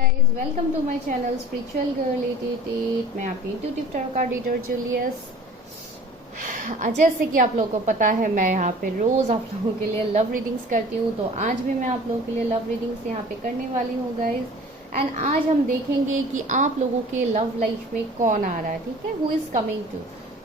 Guys welcome to my channel spiritual girl 888। मैं आपकी intuitive tarot card reader Julius. जैसे कि आप लोगों को पता है, मैं यहाँ पे रोज आप लोगों के लिए लव रीडिंग्स करती हूँ, तो आज भी मैं आप लोगों के लिए लव रीडिंग्स यहाँ पे करने वाली हूँ गाइस। एंड आज हम देखेंगे कि आप लोगों के लव लाइफ में कौन आ रहा है। ठीक है, who is coming to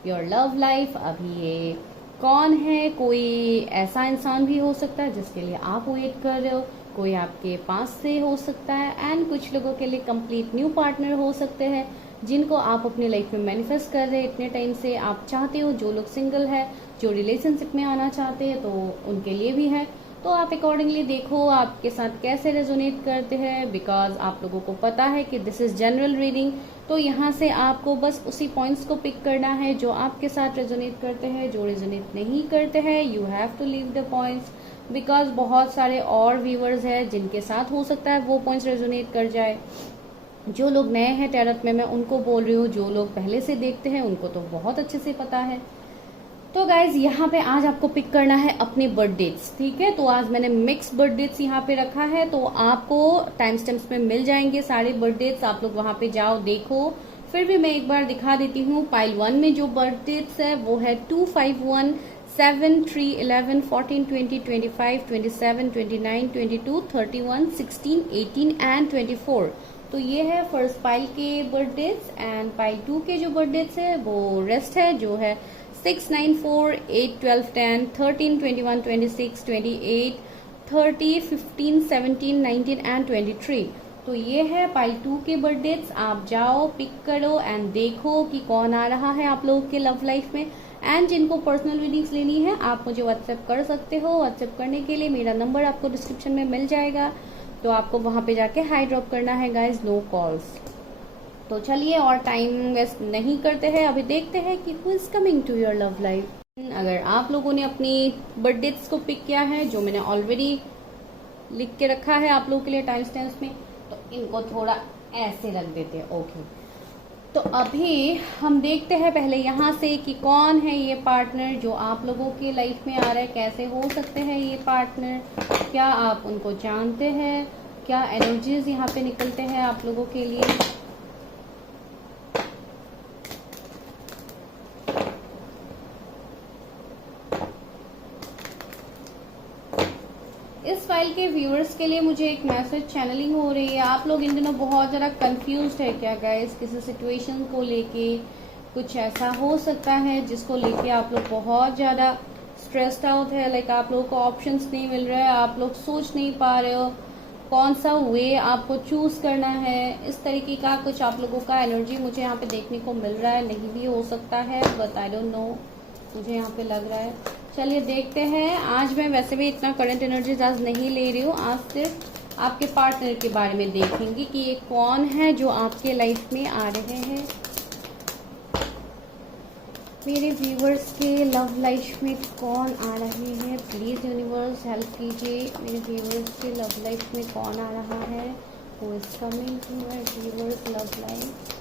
your love life. अभी ये कौन है? कोई ऐसा इंसान भी हो सकता है जिसके लिए आप वेट कर रहे हो, कोई आपके पास से हो सकता है, एंड कुछ लोगों के लिए कंप्लीट न्यू पार्टनर हो सकते हैं जिनको आप अपनी लाइफ में मैनिफेस्ट कर रहे हैं इतने टाइम से। आप चाहते हो, जो लोग सिंगल है, जो रिलेशनशिप में आना चाहते हैं, तो उनके लिए भी है। तो आप अकॉर्डिंगली देखो आपके साथ कैसे रेजोनेट करते हैं, बिकॉज आप लोगों को पता है कि दिस इज जनरल रीडिंग। तो यहाँ से आपको बस उसी पॉइंट्स को पिक करना है जो आपके साथ रेजोनेट करते हैं। जो रेजोनेट नहीं करते हैं, you have to leave the points, because बहुत सारे और व्यूवर्स हैं जिनके साथ हो सकता है वो पॉइंट्स रेजोनेट कर जाए। जो लोग नए हैं टैरोट में, मैं उनको बोल रही हूँ, जो लोग पहले से देखते हैं उनको तो बहुत अच्छे से पता है। तो गाइज यहाँ पे आज आपको पिक करना है अपने बर्थ डेट्स। ठीक है, तो आज मैंने मिक्स बर्थ डेट्स यहाँ पे रखा है, तो आपको टाइम स्टैम्प्स में मिल जाएंगे सारे बर्थ डेट्स। आप लोग वहां पे जाओ, देखो। फिर भी मैं एक बार दिखा देती हूँ। पाइल 1 में जो बर्थ डेट्स है वो है 2, 5, 1, 7, 3, 11, 14, 20, 25, 27, 29, 22, 31, 16, 18 एंड 24। तो ये है फर्स्ट पाइल के बर्थ डेट्स। एंड पाइल 2 के जो बर्थ डेट्स है वो रेस्ट है, जो है 6, 9, 4, 8, 12, 10, 13, 21, 26, 28, 30, 15, 17, 19 एंड 23। तो ये है पाइल 2 के बर्थ डेट्स। आप जाओ, पिक करो एंड देखो कि कौन आ रहा है आप लोगों के लव लाइफ में। एंड जिनको पर्सनल रीडिंग्स लेनी है, आप मुझे व्हाट्सएप कर सकते हो। व्हाट्सएप करने के लिए मेरा नंबर आपको डिस्क्रिप्शन में मिल जाएगा, तो आपको वहां पे जाके हाई ड्रॉप करना है गाइज, नो कॉल्स। तो चलिए और टाइम वेस्ट नहीं करते हैं, अभी देखते हैं कि who is coming to your love life. अगर आप लोगों ने अपनी बर्थ डेट्स को पिक किया है, जो मैंने ऑलरेडी लिख के रखा है आप लोगों के लिए टाइम स्टैम्प्स में, तो इनको थोड़ा ऐसे रख देते हैं। ओके, तो अभी हम देखते हैं पहले यहाँ से कि कौन है ये पार्टनर जो आप लोगों की लाइफ में आ रहा है। कैसे हो सकते हैं ये पार्टनर, क्या आप उनको जानते हैं, क्या एनर्जीज यहाँ पे निकलते हैं आप लोगों के लिए। इस फाइल के व्यूअर्स के लिए मुझे एक मैसेज चैनलिंग हो रही है। आप लोग इन दिनों बहुत ज़्यादा कंफ्यूज्ड है क्या गाइस, किसी सिचुएशन को लेके। कुछ ऐसा हो सकता है जिसको लेके आप लोग बहुत ज़्यादा स्ट्रेस्ड आउट है। लाइक आप लोगों को ऑप्शंस नहीं मिल रहा है, आप लोग सोच नहीं पा रहे हो कौन सा वे आपको चूज करना है। इस तरीके का कुछ आप लोगों का एनर्जी मुझे यहाँ पे देखने को मिल रहा है। नहीं भी हो सकता है, बट आई डोंट नो, मुझे यहाँ पे लग रहा है। चलिए देखते हैं। आज मैं वैसे भी इतना करंट एनर्जीज आज नहीं ले रही हूँ, आज सिर्फ आपके पार्टनर के बारे में देखेंगे कि ये कौन है जो आपके लाइफ में आ रहे हैं। मेरे व्यूवर्स के लव लाइफ में कौन आ रहे हैं, प्लीज यूनिवर्स हेल्प कीजिए। मेरे व्यूवर्स के लव लाइफ में कौन आ रहा है, who is coming to my viewers love life.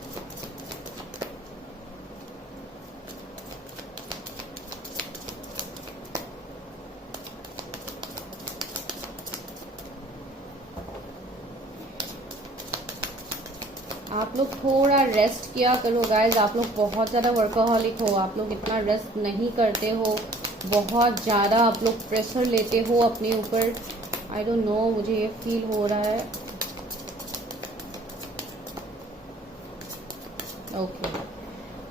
आप लोग थोड़ा रेस्ट किया करो गाइज। आप लोग बहुत ज़्यादा वर्कaholic हो, आप लोग इतना रेस्ट नहीं करते हो, बहुत ज़्यादा आप लोग प्रेशर लेते हो अपने ऊपर। आई डोंट नो, मुझे ये फील हो रहा है। ओके,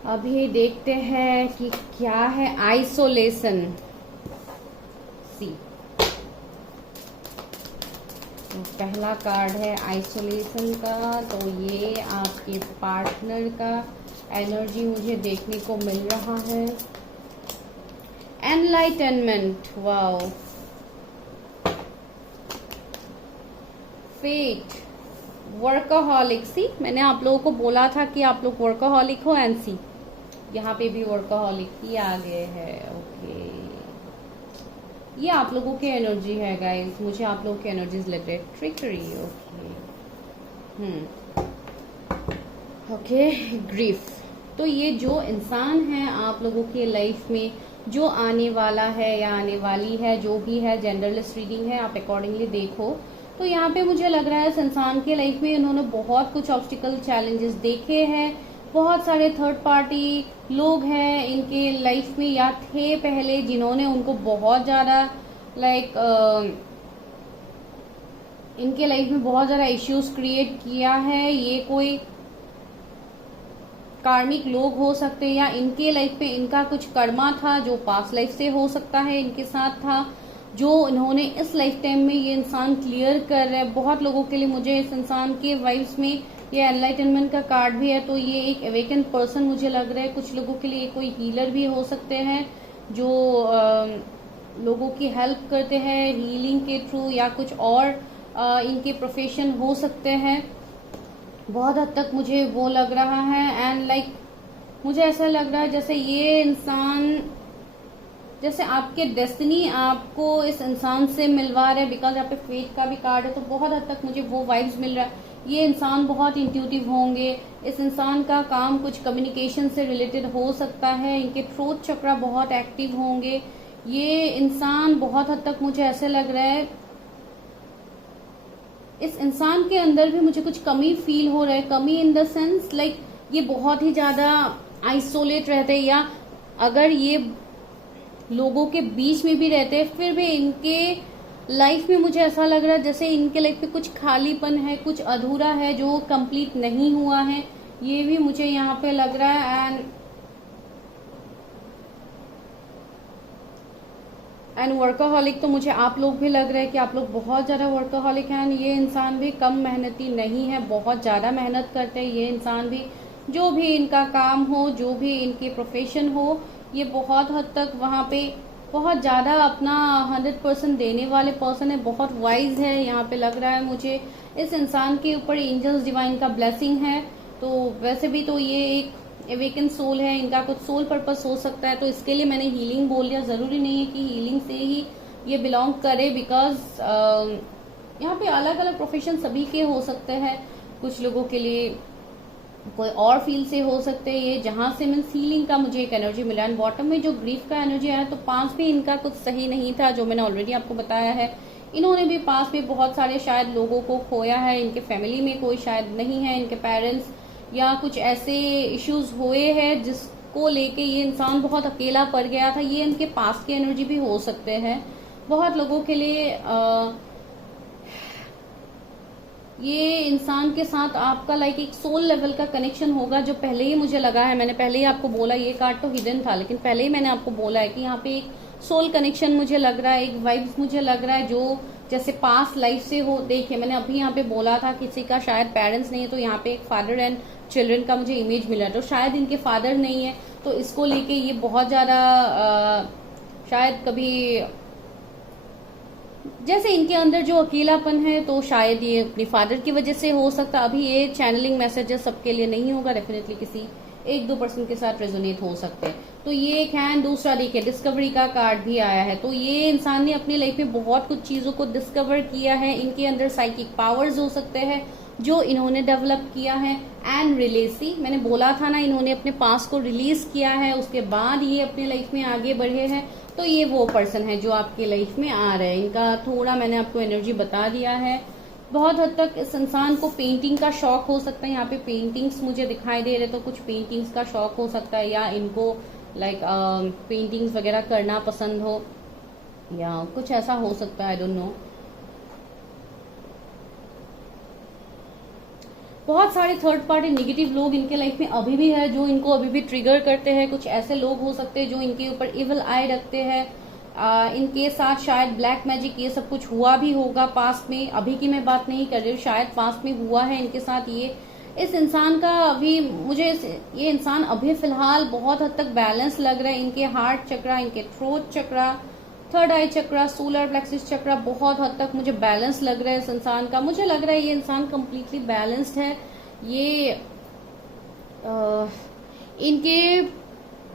अभी देखते हैं कि क्या है आइसोलेशन। सी, पहला कार्ड है आइसोलेशन का, तो ये आपके पार्टनर का एनर्जी मुझे देखने को मिल रहा है। Enlightenment, wow, fate, workaholic. See, मैंने आप लोगों को बोला था कि आप लोग वर्कaholic हो। एंड सी, यहाँ पे भी वर्कaholic ही आ गए हैं। ओके, ये आप लोगों की एनर्जी है गाइस, मुझे आप लोगों की एनर्जीज लग रही है। Trickery, okay, grief. तो ये जो इंसान है आप लोगों के लाइफ में, जो आने वाला है या आने वाली है, जो भी है, जेंडरलेस रीडिंग है, आप अकॉर्डिंगली देखो। तो यहाँ पे मुझे लग रहा है इस इंसान के लाइफ में इन्होंने बहुत कुछ ऑब्स्टिकल चैलेंजेस देखे हैं। बहुत सारे थर्ड पार्टी लोग हैं इनके लाइफ में या थे पहले, जिन्होंने उनको बहुत ज्यादा इनके लाइफ में बहुत ज्यादा इश्यूज क्रिएट किया है। ये कोई कार्मिक लोग हो सकते हैं या इनके लाइफ में इनका कुछ कर्मा था जो पास्ट लाइफ से हो सकता है इनके साथ था, जो इन्होंने इस लाइफ टाइम में ये इंसान क्लियर कर रहे हैं। बहुत लोगों के लिए मुझे इस इंसान के वाइब्स में ये एनलाइटनमेंट का कार्ड भी है, तो ये एक अवेकन पर्सन मुझे लग रहा है। कुछ लोगों के लिए कोई हीलर भी हो सकते हैं जो लोगों की हेल्प करते हैं हीलिंग के थ्रू, या कुछ और इनके प्रोफेशन हो सकते हैं। बहुत हद तक मुझे वो लग रहा है। एंड मुझे ऐसा लग रहा है जैसे ये इंसान, जैसे आपके डेस्टिनी आपको इस इंसान से मिलवा रहे हैं, बिकॉज यहाँ पे फेट का भी कार्ड है, तो बहुत हद तक मुझे वो वाइब्स मिल रहा है। ये इंसान बहुत इंट्यूटिव होंगे। इस इंसान का काम कुछ कम्युनिकेशन से रिलेटेड हो सकता है। इनके थ्रोट चक्रा बहुत एक्टिव होंगे। ये इंसान बहुत हद तक मुझे ऐसे लग रहा है इस इंसान के अंदर भी मुझे कुछ कमी फील हो रहा है। कमी इन द सेंस ये बहुत ही ज्यादा आइसोलेट रहते हैं, या अगर ये लोगों के बीच में भी रहते हैं फिर भी इनके लाइफ में मुझे ऐसा लग रहा है जैसे इनके लाइफ में कुछ खालीपन है, कुछ अधूरा है जो कंप्लीट नहीं हुआ है। ये भी मुझे यहाँ पे लग रहा है। एंड वर्कaholic तो मुझे आप लोग भी लग रहा है कि आप लोग बहुत ज्यादा वर्कaholic हैं। ये इंसान भी कम मेहनती नहीं है, बहुत ज्यादा मेहनत करते हैं ये इंसान भी। जो भी इनका काम हो, जो भी इनकी प्रोफेशन हो, ये बहुत हद तक वहाँ पे बहुत ज्यादा अपना 100% देने वाले पर्सन है। बहुत वाइज है यहाँ पे लग रहा है मुझे। इस इंसान के ऊपर एंजल्स डिवाइन का ब्लेसिंग है। तो वैसे भी तो ये एक अवेकन सोल है, इनका कुछ सोल पर्पस हो सकता है, तो इसके लिए मैंने हीलिंग बोल दिया। जरूरी नहीं है कि हीलिंग से ही ये बिलोंग करे, बिकॉज यहाँ पे अलग अलग प्रोफेशन सभी के हो सकते हैं। कुछ लोगों के लिए कोई और फील्ड से हो सकते हैं। ये जहां से मीन्स हीलिंग का मुझे एक एनर्जी मिला। एंड बॉटम में जो ग्रीफ का एनर्जी आया, तो पास भी इनका कुछ सही नहीं था, जो मैंने ऑलरेडी आपको बताया है। इन्होंने भी पास में बहुत सारे शायद लोगों को खोया है। इनके फैमिली में कोई शायद नहीं है, इनके पेरेंट्स या कुछ ऐसे इश्यूज हुए हैं जिसको लेके ये इंसान बहुत अकेला पड़ गया था। ये इनके पास की एनर्जी भी हो सकते हैं। बहुत लोगों के लिए ये इंसान के साथ आपका एक सोल लेवल का कनेक्शन होगा, जो पहले ही मुझे लगा है। मैंने पहले ही आपको बोला, ये कार्ड तो हिडन था, लेकिन पहले ही मैंने आपको बोला है कि यहाँ पे एक सोल कनेक्शन मुझे लग रहा है, एक वाइब्स मुझे लग रहा है जो जैसे पास्ट लाइफ से हो। देखिए मैंने अभी यहाँ पे बोला था किसी का शायद पेरेंट्स नहीं है, तो यहाँ पे एक फादर एंड चिल्ड्रन का मुझे इमेज मिला, तो शायद इनके फादर नहीं है, तो इसको लेके ये बहुत ज्यादा शायद कभी जैसे इनके अंदर जो अकेलापन है, तो शायद ये अपने फादर की वजह से हो सकता। अभी ये चैनलिंग मैसेजेस सबके लिए नहीं होगा, डेफिनेटली किसी 1-2% के साथ रेजोनेट हो सकते हैं। तो ये एक है। दूसरा देखिए डिस्कवरी का कार्ड भी आया है, तो ये इंसान ने अपनी लाइफ में बहुत कुछ चीजों को डिस्कवर किया है। इनके अंदर साइकिक पावर्स हो सकते हैं जो इन्होंने डेवलप किया है। एंड रिलीजी, मैंने बोला था ना, इन्होंने अपने पास को रिलीज किया है, उसके बाद ये अपनी लाइफ में आगे बढ़े हैं। तो ये वो पर्सन है जो आपकी लाइफ में आ रहे हैं। इनका थोड़ा मैंने आपको एनर्जी बता दिया है। बहुत हद तक इस इंसान को पेंटिंग का शौक हो सकता है। यहाँ पे पेंटिंग्स मुझे दिखाई दे रहे, तो कुछ पेंटिंग्स का शौक हो सकता है, या इनको पेंटिंग्स वगैरह करना पसंद हो, या कुछ ऐसा हो सकता है, आई डोंट नो। बहुत सारे थर्ड पार्टी नेगेटिव लोग इनके लाइफ में अभी भी है, जो इनको अभी भी ट्रिगर करते हैं। कुछ ऐसे लोग हो सकते हैं जो इनके ऊपर इविल आई रखते हैं। इनके साथ शायद ब्लैक मैजिक ये सब कुछ हुआ भी होगा पास्ट में। अभी की मैं बात नहीं कर रही हूँ, शायद पास्ट में हुआ है इनके साथ। ये इस इंसान का अभी मुझे ये इंसान अभी फिलहाल बहुत हद तक बैलेंस लग रहा है। इनके हार्ट चक्रा, इनके थ्रोट चक्रा, थर्ड आई चक्रा, सोलर प्लेक्सिस चक्रा बहुत हद तक मुझे बैलेंस लग रहा है इस इंसान का। मुझे लग रहा है ये इंसान कम्प्लीटली बैलेंस्ड है। ये इनके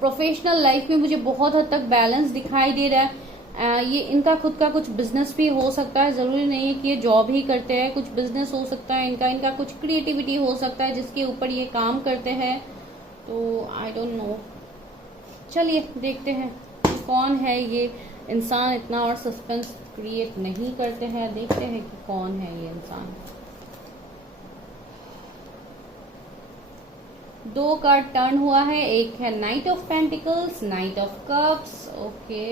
प्रोफेशनल लाइफ में मुझे बहुत हद तक बैलेंस दिखाई दे रहा है। ये इनका खुद का कुछ बिजनेस भी हो सकता है, जरूरी नहीं है कि ये जॉब ही करते हैं। कुछ बिजनेस हो सकता है इनका कुछ क्रिएटिविटी हो सकता है जिसके ऊपर ये काम करते हैं। तो आई डोंट नो, चलिए देखते हैं कौन है ये इंसान। इतना और सस्पेंस क्रिएट नहीं करते हैं। देखते हैं कि कौन है ये इंसान। 2 कार्ड टर्न हुआ है। एक है night of pentacles, night of cups. Okay,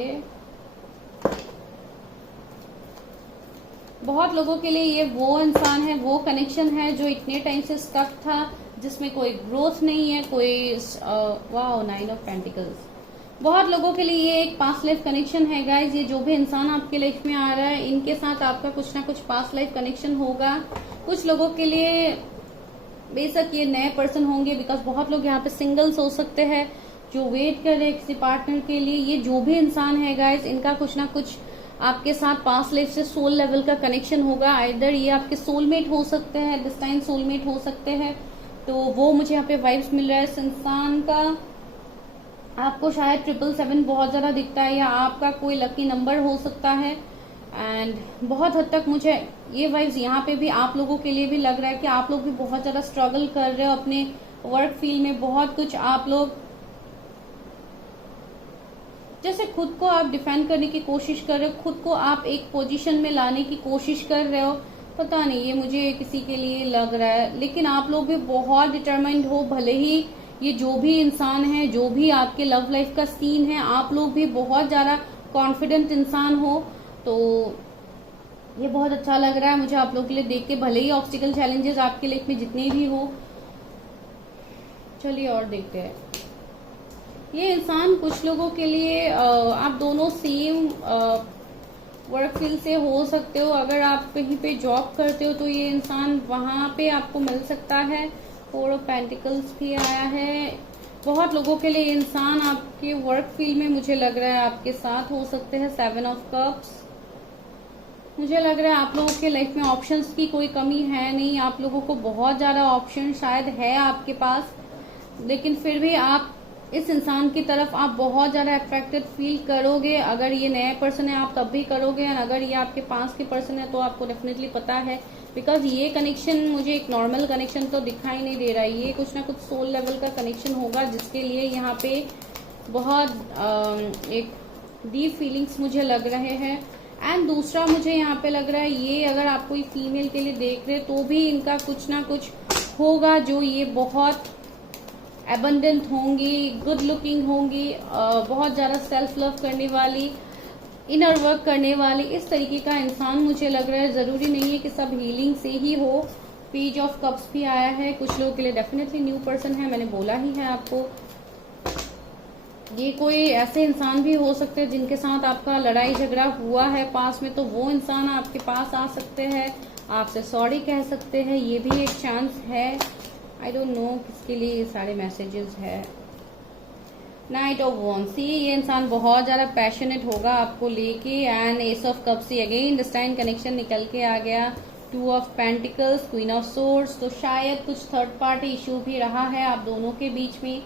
बहुत लोगों के लिए ये वो इंसान है, वो कनेक्शन है जो इतने टाइम से स्टक था, जिसमें कोई ग्रोथ नहीं है, कोई वाओ, 9 ऑफ पेंटिकल्स। बहुत लोगों के लिए ये एक पास्ट लाइफ कनेक्शन है गाइज। ये जो भी इंसान आपके लाइफ में आ रहा है, इनके साथ आपका कुछ ना कुछ पास्ट लाइफ कनेक्शन होगा। कुछ लोगों के लिए बेशक ये नए पर्सन होंगे, बिकॉज बहुत लोग यहाँ पे सिंगल्स हो सकते हैं जो वेट कर रहे हैं किसी पार्टनर के लिए। ये जो भी इंसान है गाइज, इनका कुछ ना कुछ आपके साथ पास्ट लाइफ से सोल लेवल का कनेक्शन होगा। आइदर ये आपके सोलमेट हो सकते हैं, दिस टाइम सोलमेट हो सकते हैं। तो वो मुझे यहाँ पे वाइब्स मिल रहा है। इस इंसान का आपको शायद 777 बहुत ज्यादा दिखता है, या आपका कोई लकी नंबर हो सकता है। एंड बहुत हद तक मुझे ये वाइब्स यहाँ पे भी आप लोगों के लिए भी लग रहा है कि आप लोग भी बहुत ज्यादा स्ट्रगल कर रहे हो अपने वर्क फील्ड में। बहुत कुछ आप लोग जैसे खुद को आप डिफेंड करने की कोशिश कर रहे हो, खुद को आप एक पोजीशन में लाने की कोशिश कर रहे हो। पता नहीं, ये मुझे किसी के लिए लग रहा है, लेकिन आप लोग भी बहुत डिटरमाइंड हो। भले ही ये जो भी इंसान है, जो भी आपके लव लाइफ का सीन है, आप लोग भी बहुत ज्यादा कॉन्फिडेंट इंसान हो। तो ये बहुत अच्छा लग रहा है मुझे आप लोग के लिए देख के, भले ही ऑब्स्टिकल चैलेंजेस आपके लाइफ में जितने भी हो। चलिए और देखते हैं। ये इंसान कुछ लोगों के लिए आप दोनों सेम वर्क फील्ड से हो सकते हो। अगर आप कहीं पे जॉब करते हो तो ये इंसान वहां पे आपको मिल सकता है। 4 ऑफ पेंटिकल्स भी आया है। बहुत लोगों के लिए ये इंसान आपके वर्क फील्ड में मुझे लग रहा है आपके साथ हो सकते हैं। 7 ऑफ कप्स। मुझे लग रहा है आप लोगों के लाइफ में ऑप्शंस की कोई कमी है नहीं। आप लोगों को बहुत ज्यादा ऑप्शन शायद है आपके पास, लेकिन फिर भी आप इस इंसान की तरफ आप बहुत ज्यादा अट्रैक्टेड फील करोगे। अगर ये नए पर्सन है आप तब भी करोगे, और अगर ये आपके पास के पर्सन है तो आपको डेफिनेटली पता है। बिकॉज ये कनेक्शन मुझे एक नॉर्मल कनेक्शन तो दिखाई नहीं दे रहा है। ये कुछ ना कुछ सोल लेवल का कनेक्शन होगा, जिसके लिए यहाँ पे बहुत एक डीप फीलिंग्स मुझे लग रहे हैं। एंड दूसरा मुझे यहाँ पे लग रहा है, ये अगर आप कोई फीमेल के लिए देख रहे तो भी इनका कुछ ना कुछ होगा जो ये बहुत एबंडेंट होंगी, गुड लुकिंग होंगी, बहुत ज्यादा सेल्फ लव करने वाली, इनर वर्क करने वाली, इस तरीके का इंसान मुझे लग रहा है। जरूरी नहीं है कि सब हीलिंग से ही हो। पेज ऑफ कप्स भी आया है। कुछ लोगों के लिए डेफिनेटली न्यू पर्सन है, मैंने बोला ही है आपको। ये कोई ऐसे इंसान भी हो सकते हैं जिनके साथ आपका लड़ाई झगड़ा हुआ है पास में, तो वो इंसान आपके पास आ सकते हैं, आपसे सॉरी कह सकते हैं। ये भी एक चांस है। आई डोंट नो किसके लिए ये सारे मैसेजेस है। Night of wands. सी ये इंसान बहुत ज्यादा पैशनेट होगा आपको लेके। एंड एस ऑफ कप्स से अगेन दिस टाइम कनेक्शन निकल के आ गया। 2 of pentacles, queen of swords. तो शायद कुछ थर्ड पार्टी इश्यू भी रहा है आप दोनों के बीच में,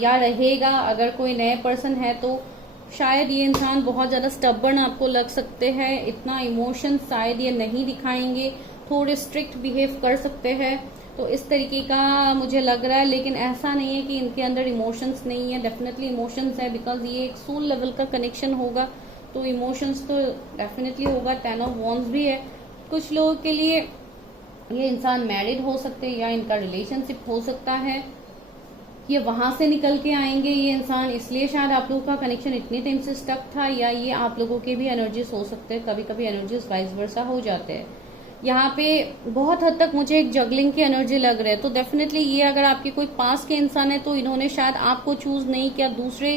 या रहेगा। अगर कोई नए पर्सन है तो शायद ये इंसान बहुत ज्यादा स्टबर्न आपको लग सकते हैं। इतना इमोशन शायद ये नहीं दिखाएंगे, थोड़े स्ट्रिक्ट बिहेव कर सकते हैं। तो इस तरीके का मुझे लग रहा है, लेकिन ऐसा नहीं है कि इनके अंदर इमोशंस नहीं है। डेफिनेटली इमोशंस है, बिकॉज ये एक सोल लेवल का कनेक्शन होगा, तो इमोशंस तो डेफिनेटली होगा। 10 ऑफ वॉन्ड्स भी है। कुछ लोगों के लिए ये इंसान मैरिड हो सकते हैं, या इनका रिलेशनशिप हो सकता है। ये वहां से निकल के आएंगे ये इंसान, इसलिए शायद आप लोगों का कनेक्शन इतने टाइम से स्टक था, या ये आप लोगों के भी एनर्जीज हो सकते हैं। कभी कभी एनर्जीज वाइस वर्सा हो जाते हैं। यहाँ पे बहुत हद तक मुझे एक जगलिंग की एनर्जी लग रही है। तो डेफिनेटली ये अगर आपके कोई पास के इंसान है तो इन्होंने शायद आपको चूज नहीं किया, दूसरे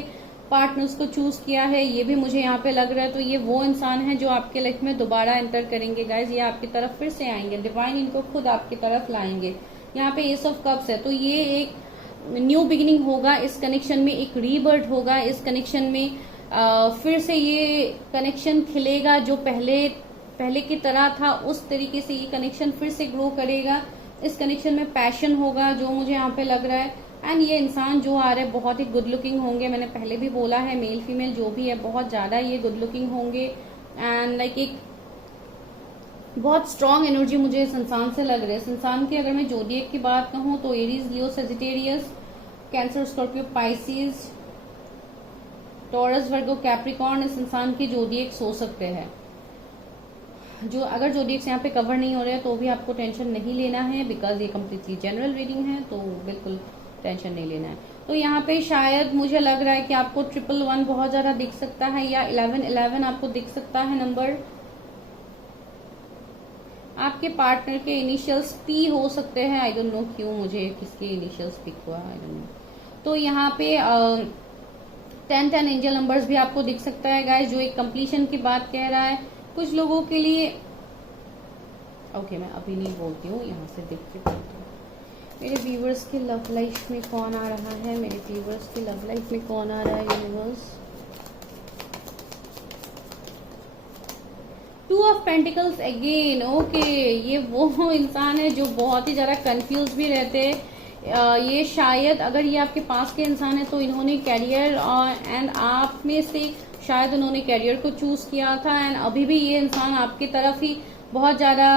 पार्टनर्स को चूज किया है, ये भी मुझे यहाँ पे लग रहा है। तो ये वो इंसान है जो आपके लाइफ में दोबारा एंटर करेंगे गाइज। ये आपकी तरफ फिर से आएंगे, डिवाइन इनको खुद आपकी तरफ लाएंगे। यहाँ पे एस ऑफ कप्स है, तो ये एक न्यू बिगिनिंग होगा इस कनेक्शन में, एक रीबर्थ होगा इस कनेक्शन में। फिर से ये कनेक्शन खिलेगा, जो पहले की तरह था उस तरीके से ये कनेक्शन फिर से ग्रो करेगा। इस कनेक्शन में पैशन होगा, जो मुझे यहाँ पे लग रहा है। एंड ये इंसान जो आ रहे हैं बहुत ही गुड लुकिंग होंगे। मैंने पहले भी बोला है, मेल फीमेल जो भी है बहुत ज्यादा ये गुड लुकिंग होंगे। एंड लाइक एक बहुत स्ट्रॉन्ग एनर्जी मुझे इस इंसान से लग रही है। इस इंसान की अगर मैं जोडिएक की बात कहूँ तो Aries, Leo, Sagittarius, Cancer, Scorpio, Pisces, Taurus, Virgo, Capricorn इस इंसान के जोडिएक्स हो सकते हैं। जो अगर जोडिएक्स यहाँ पे कवर नहीं हो रहे हैं तो भी आपको टेंशन नहीं लेना है, बिकॉज ये कम्प्लीटली जनरल रीडिंग है, तो बिल्कुल टेंशन नहीं लेना है। तो यहाँ पे शायद मुझे लग रहा है कि आपको 111 बहुत ज्यादा दिख सकता है, या 1111 आपको दिख सकता है नंबर। आपके पार्टनर के इनिशियल्स पी हो सकते हैं, आई डोंट नो क्यों मुझे किसके इनिशियल्स पिक हुआ, आई डोंट नो। तो यहाँ पे 10 एंजल नंबर्स भी आपको दिख सकता है गाइस, जो एक कंप्लीशन की बात कह रहा है कुछ लोगों के लिए। ओके, मैं अभी नहीं बोलती हूँ, यहाँ से देख के बोलती हूँ। मेरे व्यूवर्स की लव लाइफ में कौन आ रहा है, मेरे व्यूवर्स की लव लाइफ में कौन आ रहा है universe. 2 of pentacles again. Okay, ये वो इंसान है जो बहुत ही ज्यादा कंफ्यूज भी रहते हैं। ये शायद अगर ये आपके पास के इंसान है तो इन्होंने कैरियर एंड आप में से शायद उन्होंने कैरियर को चूज किया था, एंड अभी भी ये इंसान आपकी तरफ ही बहुत ज्यादा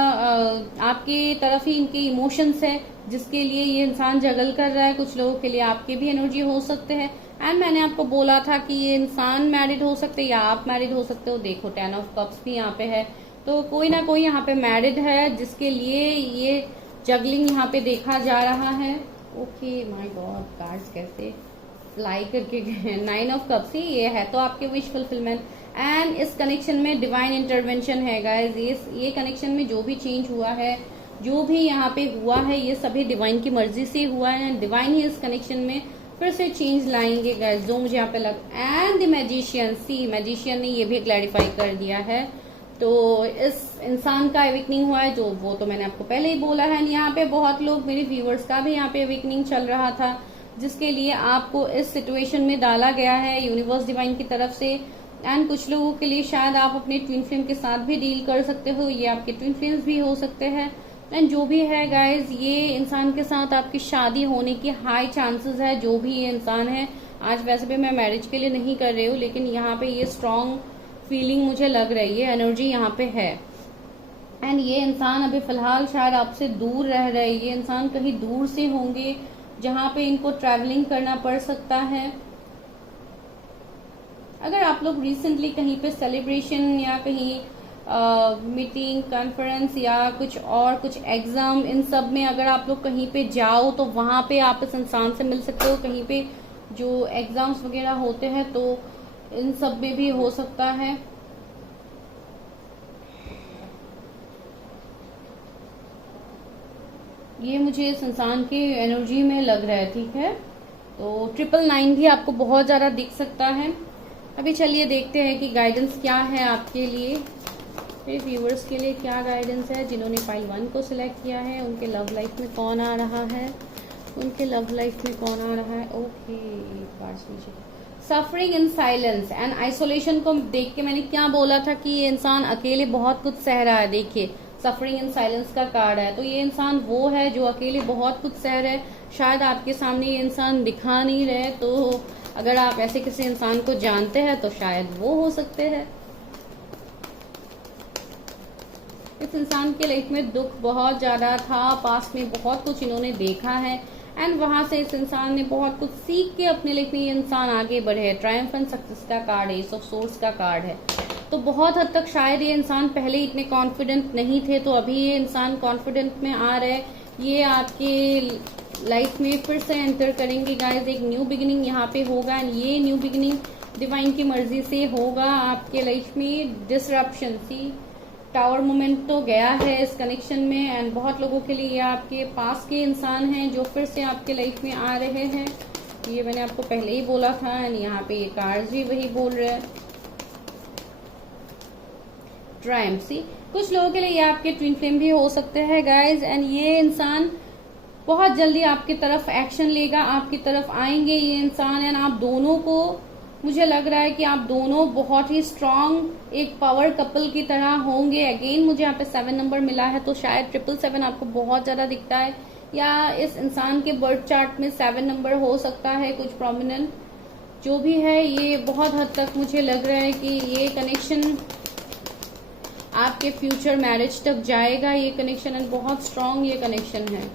आपकी तरफ ही इनके इमोशंस है, जिसके लिए ये इंसान जगल कर रहा है। कुछ लोगों के लिए आपके भी एनर्जी हो सकते हैं, एंड मैंने आपको बोला था कि ये इंसान मैरिड हो सकते हैं या आप मैरिड हो सकते हो। देखो 10 ऑफ कप्स भी यहाँ पे है, तो कोई ना कोई यहाँ पे मैरिड है जिसके लिए ये जगलिंग यहाँ पे देखा जा रहा है। ओके माय गॉड, कार्ड्स कैसे फ्लाई करके गए। 9 ऑफ कप्स ही ये है, तो आपके विश फुलफिलमेंट एंड इस कनेक्शन में डिवाइन इंटरवेंशन है गाइज। ये कनेक्शन में जो भी चेंज हुआ है, जो भी यहाँ पे हुआ है, ये सभी डिवाइन की मर्जी से हुआ है, एंड डिवाइन ही इस कनेक्शन में फिर से चेंज लाएंगे गाइज, जो मुझे यहाँ पे and the magician, see magician ने ये भी क्लैरिफाई कर दिया है। तो इस इंसान का अवेकनिंग हुआ है, जो वो तो मैंने आपको पहले ही बोला है। यहाँ पे बहुत लोग, मेरे व्यूवर्स का भी यहाँ पे अवेकनिंग चल रहा था, जिसके लिए आपको इस सिचुएशन में डाला गया है यूनिवर्स डिवाइन की तरफ से। एंड कुछ लोगों के लिए शायद आप अपने ट्विन फ्लेम के साथ भी डील कर सकते हो, ये आपके ट्विन फ्लेम्स भी हो सकते हैं। एंड जो भी है गाइज, ये इंसान के साथ आपकी शादी होने की हाई चांसेस है, जो भी ये इंसान है। आज वैसे भी मैं मैरिज के लिए नहीं कर रही हूँ, लेकिन यहाँ पे ये स्ट्रॉन्ग फीलिंग मुझे लग रही है, एनर्जी यहाँ पे है। एंड ये इंसान अभी फिलहाल शायद आपसे दूर रह रहे हैं, ये इंसान कहीं दूर से होंगे जहाँ पे इनको ट्रैवलिंग करना पड़ सकता है। अगर आप लोग रिसेंटली कहीं पे सेलिब्रेशन या कहीं मीटिंग, कॉन्फ्रेंस या कुछ एग्जाम, इन सब में अगर आप लोग कहीं पे जाओ तो वहां पे आप इस इंसान से मिल सकते हो। कहीं पे जो एग्जाम्स वगैरह होते हैं तो इन सब में भी हो सकता है। ये मुझे इस इंसान की एनर्जी में लग रहा है, ठीक है। तो 999 भी आपको बहुत ज्यादा दिख सकता है। अभी चलिए देखते हैं कि गाइडेंस क्या है आपके लिए, मेरे व्यूवर्स के लिए क्या गाइडेंस है। जिन्होंने फाइल 1 को सिलेक्ट किया है, उनके लव लाइफ में कौन आ रहा है, उनके लव लाइफ में कौन आ रहा है। Okay, suffering in silence and isolation को देख के मैंने क्या बोला था कि ये इंसान अकेले बहुत कुछ सह रहा है। देखिए सफरिंग इन साइलेंस का कार्ड है, तो ये इंसान वो है जो अकेले बहुत कुछ सह रहा है। शायद आपके सामने ये इंसान दिखा नहीं रहे, तो अगर आप ऐसे किसी इंसान को जानते हैं तो शायद वो हो सकते हैं। इस इंसान के लाइफ में दुख बहुत ज्यादा था, पास्ट में बहुत कुछ इन्होंने देखा है, एंड वहां से इस इंसान ने बहुत कुछ सीख के अपने लाइफ में ये इंसान आगे बढ़े है। ट्रायम्फ एंड सक्सेस का कार्ड है, एस ऑफ सोर्ड्स का कार्ड है। तो बहुत हद तक शायद ये इंसान पहले इतने कॉन्फिडेंट नहीं थे, तो अभी ये इंसान कॉन्फिडेंट में आ रहे। ये आपके लाइफ में फिर से एंटर करेंगे गाइस, एक न्यू बिगिनिंग यहाँ पे होगा, एंड ये न्यू बिगिनिंग डिवाइन की मर्जी से होगा आपके लाइफ में। डिसरप्शन, सी टावर मोमेंट तो गया है इस कनेक्शन में, एंड बहुत लोगों के लिए ये आपके पास के इंसान हैं जो फिर से आपके लाइफ में आ रहे हैं। ये मैंने आपको पहले ही बोला था, एंड यहाँ पे ये कार्ड्स भी वही बोल रहे हैं। ट्रायम्फ, सी कुछ लोगों के लिए ये आपके ट्विन फ्लेम भी हो सकते हैं गाइज, एंड ये इंसान बहुत जल्दी आपकी तरफ एक्शन लेगा, आपकी तरफ आएंगे ये इंसान, एंड आप दोनों को, मुझे लग रहा है कि आप दोनों बहुत ही स्ट्रांग एक पावर कपल की तरह होंगे। अगेन मुझे यहाँ पे 7 नंबर मिला है, तो शायद 777 आपको बहुत ज्यादा दिखता है, या इस इंसान के बर्थ चार्ट में 7 नंबर हो सकता है कुछ प्रोमिनेंट। जो भी है, ये बहुत हद तक मुझे लग रहा है कि ये कनेक्शन आपके फ्यूचर मैरिज तक जाएगा। ये कनेक्शन एंड बहुत स्ट्रांग ये कनेक्शन है।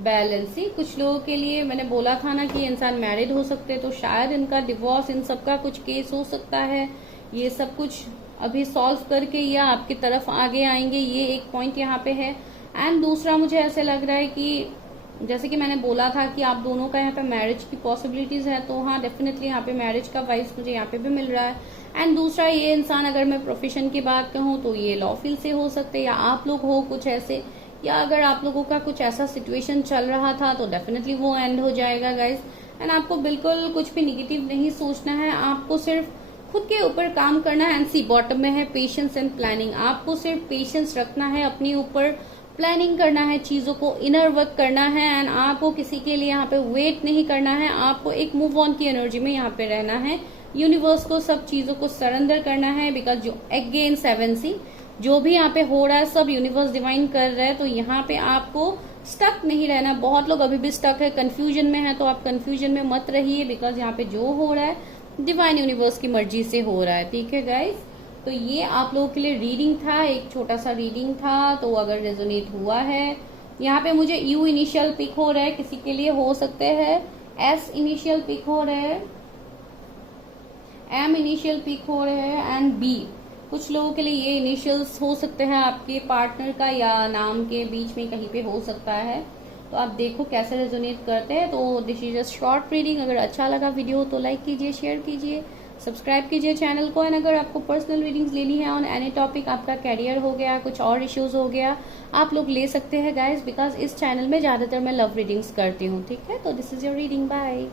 बैलेंस, ही कुछ लोगों के लिए मैंने बोला था ना कि इंसान मैरिड हो सकते हैं, तो शायद इनका डिवोर्स, इन सब का कुछ केस हो सकता है, ये सब कुछ अभी सॉल्व करके या आपकी तरफ आगे आएंगे, ये एक पॉइंट यहाँ पे है। एंड दूसरा मुझे ऐसे लग रहा है कि जैसे कि मैंने बोला था कि आप दोनों का यहाँ पे मैरिज की पॉसिबिलिटीज है, तो हाँ डेफिनेटली यहाँ पे मैरिज का वाइब्स मुझे यहाँ पे भी मिल रहा है। एंड दूसरा, ये इंसान, अगर मैं प्रोफेशन की बात कहूँ तो ये लॉ फील्ड से हो सकते हैं, या आप लोग हो कुछ ऐसे, या अगर आप लोगों का कुछ ऐसा सिचुएशन चल रहा था तो डेफिनेटली वो एंड हो जाएगा गाइज। एंड आपको बिल्कुल कुछ भी निगेटिव नहीं सोचना है, आपको सिर्फ खुद के ऊपर काम करना है। एंड सी बॉटम में है पेशेंस एंड प्लानिंग, आपको सिर्फ पेशेंस रखना है, अपने ऊपर प्लानिंग करना है, चीजों को इनर वर्क करना है। एंड आपको किसी के लिए यहाँ पे वेट नहीं करना है, आपको एक मूव ऑन की एनर्जी में यहाँ पे रहना है, यूनिवर्स को सब चीजों को सरेंडर करना है। बिकॉज जो अगेन 7C जो भी यहाँ पे हो रहा है सब यूनिवर्स डिवाइन कर रहा है, तो यहाँ पे आपको स्टक नहीं रहना। बहुत लोग अभी भी स्टक है, कंफ्यूजन में है, तो आप कंफ्यूजन में मत रहिए, बिकॉज यहाँ पे जो हो रहा है डिवाइन यूनिवर्स की मर्जी से हो रहा है। ठीक है गाइज, तो ये आप लोगों के लिए रीडिंग था, एक छोटा सा रीडिंग था। तो अगर रेजोनेट हुआ है, यहाँ पे मुझे यू इनिशियल पिक हो रहा है, किसी के लिए हो सकते हैं एस इनिशियल पिक हो रहे हैं, एम इनिशियल पिक हो रहे हैं, एंड बी। कुछ लोगों के लिए ये इनिशियल्स हो सकते हैं आपके पार्टनर का या नाम के बीच में कहीं पे हो सकता है। तो आप देखो कैसे रेजोनेट करते हैं। तो this is a short reading. अगर अच्छा लगा वीडियो तो लाइक कीजिए, शेयर कीजिए, सब्सक्राइब कीजिए चैनल को। एंड अगर आपको पर्सनल रीडिंग्स लेनी है ऑन एनी टॉपिक, आपका कैरियर हो गया, कुछ और इश्यूज हो गया, आप लोग ले सकते हैं गाइज, बिकॉज इस चैनल में ज्यादातर मैं लव रीडिंग्स करती हूँ। ठीक है, तो this is your reading, bye.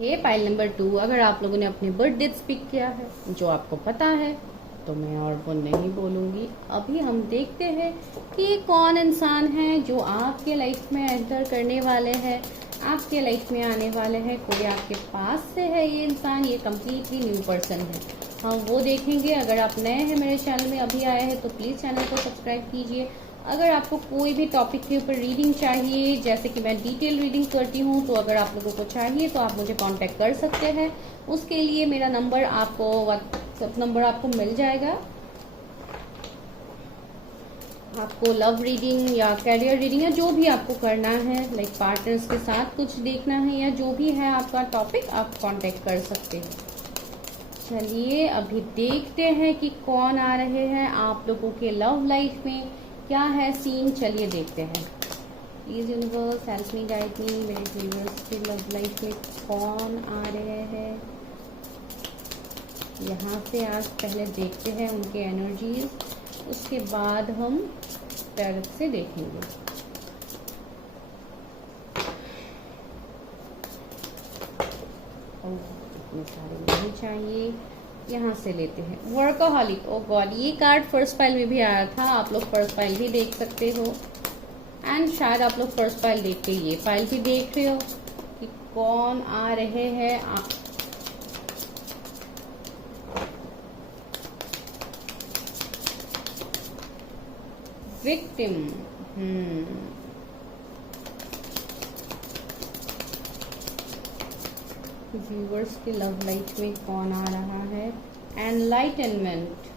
ये पाइल नंबर 2, अगर आप लोगों ने अपने बर्थ डेट्स पिक किया है जो आपको पता है तो मैं और वो नहीं बोलूंगी। अभी हम देखते हैं कि ये कौन इंसान है जो आपके लाइफ में एंटर करने वाले हैं, आपके लाइफ में आने वाले हैं। कोई आपके पास से है ये इंसान, ये कम्प्लीटली न्यू पर्सन है, हम वो देखेंगे। अगर आप नए हैं मेरे चैनल में, अभी आए हैं, तो प्लीज़ चैनल को सब्सक्राइब कीजिए। अगर आपको कोई भी टॉपिक के ऊपर रीडिंग चाहिए, जैसे कि मैं डिटेल रीडिंग करती हूँ, तो अगर आप लोगों को चाहिए तो आप मुझे कांटेक्ट कर सकते हैं। उसके लिए मेरा नंबर आपको, व्हाट्सएप नंबर आपको मिल जाएगा। आपको लव रीडिंग या कैरियर रीडिंग या जो भी आपको करना है, लाइक पार्टनर्स के साथ कुछ देखना है या जो भी है आपका टॉपिक, आप कांटेक्ट कर सकते हैं। चलिए अभी देखते हैं कि कौन आ रहे हैं आप लोगों के लव लाइफ में, क्या है सीन। चलिए देखते हैं। Please universe help me, guide me, मेरे यूनिवर्स के लव लाइफ में कौन आ रहे हैं। यहाँ से आज पहले देखते हैं उनके एनर्जीज, उसके बाद हम टैरट से देखेंगे। इतने सारे नहीं चाहिए, यहाँ से लेते हैं वर्कaholic। ओ गॉड, ये कार्ड फर्स्ट पाइल में भी आया था, आप लोग फर्स्ट पाइल भी देख सकते हो। एंड शायद आप लोग फर्स्ट पाइल देख के ये पाइल भी देख रहे हो कि कौन आ रहे हैं आप। विक्टिम, व्यूअर्स के लव लाइफ में कौन आ रहा है। एनलाइटनमेंट,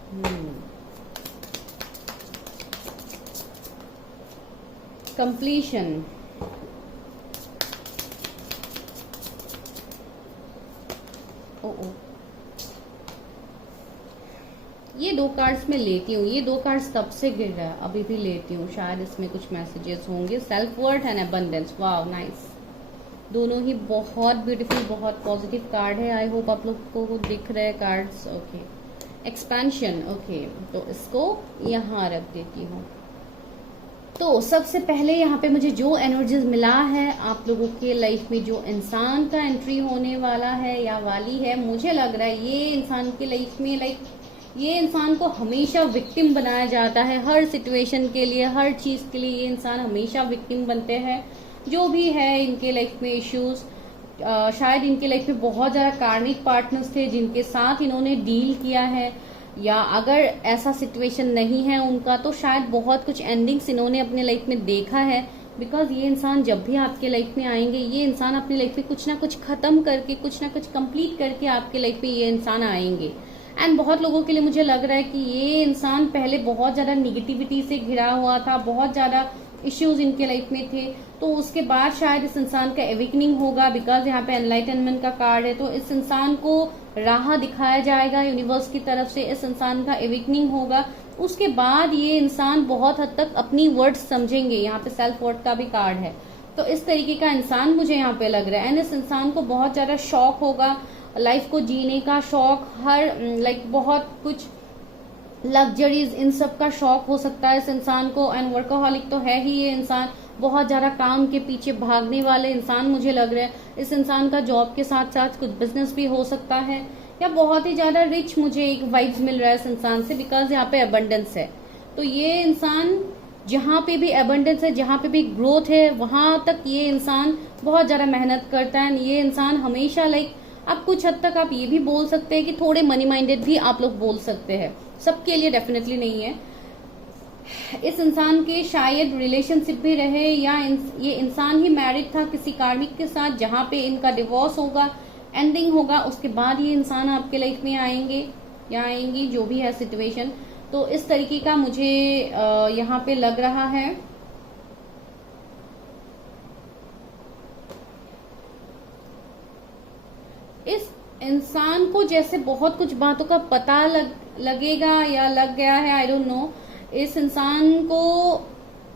कंप्लीशन, ये दो कार्ड्स मैं लेती हूँ, ये दो कार्ड्स तब से गिर रहा है, अभी भी लेती हूँ, शायद इसमें कुछ मैसेजेस होंगे। Self worth and abundance, wow nice, दोनों ही बहुत ब्यूटीफुल, बहुत पॉजिटिव कार्ड है। आई होप आप लोग को दिख रहे हैं कार्ड्स। ओके, एक्सपेंशन, ओके, तो इसको यहाँ रख देती हूँ। तो सबसे पहले यहाँ पे मुझे जो एनर्जीज मिला है आप लोगों के लाइफ में, जो इंसान का एंट्री होने वाला है या वाली है, मुझे लग रहा है ये इंसान के लाइफ में, लाइक ये इंसान को हमेशा विक्टिम बनाया जाता है, हर सिचुएशन के लिए, हर चीज के लिए ये इंसान हमेशा विक्टिम बनते हैं। जो भी है इनके लाइफ में इश्यूज, शायद इनके लाइफ में बहुत ज्यादा कार्मिक पार्टनर्स थे जिनके साथ इन्होंने डील किया है, या अगर ऐसा सिचुएशन नहीं है उनका तो शायद बहुत कुछ एंडिंग्स इन्होंने अपने लाइफ में देखा है। बिकॉज ये इंसान जब भी आपके लाइफ में आएंगे, ये इंसान अपनी लाइफ में कुछ ना कुछ खत्म करके, कुछ ना कुछ कंप्लीट करके आपके लाइफ में ये इंसान आएंगे। एंड बहुत लोगों के लिए मुझे लग रहा है कि ये इंसान पहले बहुत ज्यादा निगेटिविटी से घिरा हुआ था, बहुत ज्यादा इश्यूज इनके लाइफ में थे, तो उसके बाद शायद इस इंसान का एवेकनिंग होगा, बिकॉज यहाँ पे एनलाइटनमेंट का कार्ड है। तो इस इंसान को राह दिखाया जाएगा यूनिवर्स की तरफ से, इस इंसान का एवेकनिंग होगा। उसके बाद ये इंसान बहुत हद तक अपनी वर्ड्स समझेंगे। यहाँ पे सेल्फ वर्थ का भी कार्ड है। तो इस तरीके का इंसान मुझे यहाँ पे लग रहा है। एंड इस इंसान को बहुत ज्यादा शौक होगा, लाइफ को जीने का शौक, हर बहुत कुछ लग्जरीज इन सब का शौक हो सकता है इस इंसान को। एंड वर्कोहॉलिक तो है ही ये इंसान, बहुत ज्यादा काम के पीछे भागने वाले इंसान मुझे लग रहा है। इस इंसान का जॉब के साथ साथ कुछ बिजनेस भी हो सकता है, या बहुत ही ज्यादा रिच मुझे एक वाइब्स मिल रहा है इस इंसान से, बिकॉज यहाँ पे अबंडेंस है। तो ये इंसान जहाँ पे भी अबंडेंस है, जहाँ पे भी ग्रोथ है, वहां तक ये इंसान बहुत ज्यादा मेहनत करता है। ये इंसान हमेशा आप कुछ हद तक आप ये भी बोल सकते हैं कि थोड़े मनी माइंडेड भी आप लोग बोल सकते हैं, सबके लिए डेफिनेटली नहीं है। इस इंसान के शायद रिलेशनशिप भी रहे, या ये इंसान ही मैरिड था किसी कार्मिक के साथ, जहां पे इनका डिवोर्स होगा, एंडिंग होगा, उसके बाद ये इंसान आपके लाइफ में आएंगे या आएंगी, जो भी है सिचुएशन। तो इस तरीके का मुझे यहाँ पे लग रहा है। इस इंसान को जैसे बहुत कुछ बातों का पता लगेगा या लग गया है, आई डोंट नो। इस इंसान को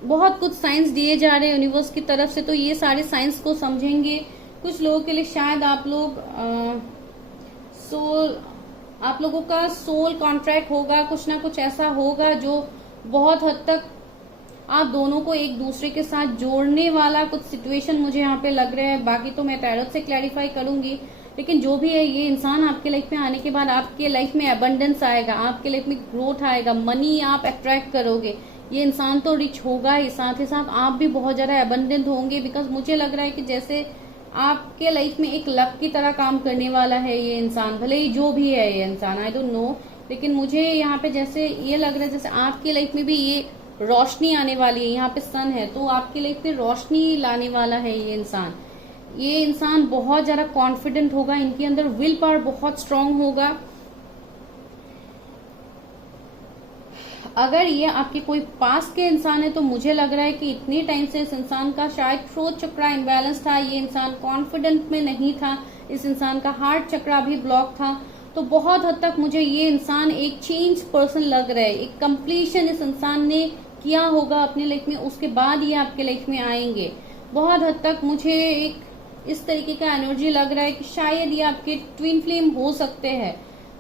बहुत कुछ साइंस दिए जा रहे हैं यूनिवर्स की तरफ से, तो ये सारे साइंस को समझेंगे। कुछ लोगों के लिए शायद आप लोगों का सोल कॉन्ट्रैक्ट होगा, कुछ ना कुछ ऐसा होगा जो बहुत हद तक आप दोनों को एक दूसरे के साथ जोड़ने वाला कुछ सिचुएशन मुझे यहाँ पे लग रहा है। बाकी तो मैं टैरोट से क्लैरिफाई करूंगी, लेकिन जो भी है, ये इंसान आपके लाइफ में आने के बाद आपके लाइफ में अबंडेंस आएगा, आपके लाइफ में ग्रोथ आएगा, मनी आप अट्रैक्ट करोगे। ये इंसान तो रिच होगा ही, साथ ही साथ आप भी बहुत ज्यादा अबंडेंट होंगे, बिकॉज मुझे लग रहा है कि जैसे आपके लाइफ में एक लक की तरह काम करने वाला है ये इंसान। भले ही जो भी है ये इंसान, आई डोंट नो, लेकिन मुझे यहाँ पे जैसे ये लग रहा है जैसे आपके लाइफ में भी ये रोशनी आने वाली है। यहाँ पे सन है, तो आपके लाइफ में रोशनी लाने वाला है ये इंसान। ये इंसान बहुत ज्यादा कॉन्फिडेंट होगा, इनके अंदर विल पावर बहुत स्ट्रांग होगा। अगर ये आपके कोई पास के इंसान है, तो मुझे लग रहा है कि इतने टाइम से इस इंसान का शायद थ्रोट चक्रा इम्बैलेंस था, ये इंसान कॉन्फिडेंट में नहीं था, इस इंसान का हार्ट चक्रा भी ब्लॉक था। तो बहुत हद तक मुझे ये इंसान एक चेंज पर्सन लग रहा है, एक कंप्लीशन इस इंसान ने किया होगा अपने लाइफ में, उसके बाद ये आपके लाइफ में आएंगे। बहुत हद तक मुझे एक इस तरीके का एनर्जी लग रहा है कि शायद ये आपके ट्विन फ्लेम हो सकते हैं,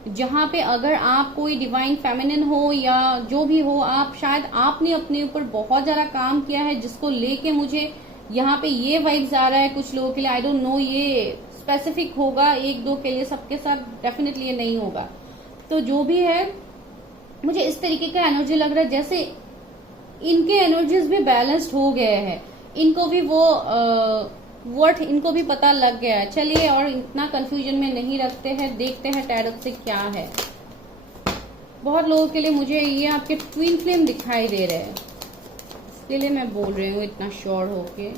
जहां पे अगर आप कोई डिवाइन फेमिनिन हो या जो भी हो, आप शायद आपने अपने ऊपर बहुत ज्यादा काम किया है, जिसको लेके मुझे यहाँ पे ये वाइब्स आ रहा है कुछ लोगों के लिए। आई डोंट नो ये स्पेसिफिक होगा एक दो के लिए, सबके साथ डेफिनेटली ये नहीं होगा। तो जो भी है, मुझे इस तरीके का एनर्जी लग रहा है जैसे इनके एनर्जीज भी बैलेंस्ड हो गए हैं, इनको भी वो वर्थ इनको भी पता लग गया है। चलिए और इतना कंफ्यूजन में नहीं रखते हैं, देखते हैं टैरोट से क्या है। बहुत लोगों के लिए मुझे ये आपके ट्विन फ्लेम दिखाई दे रहे हैं, इसके लिए मैं बोल रही हूँ इतना श्योर होके।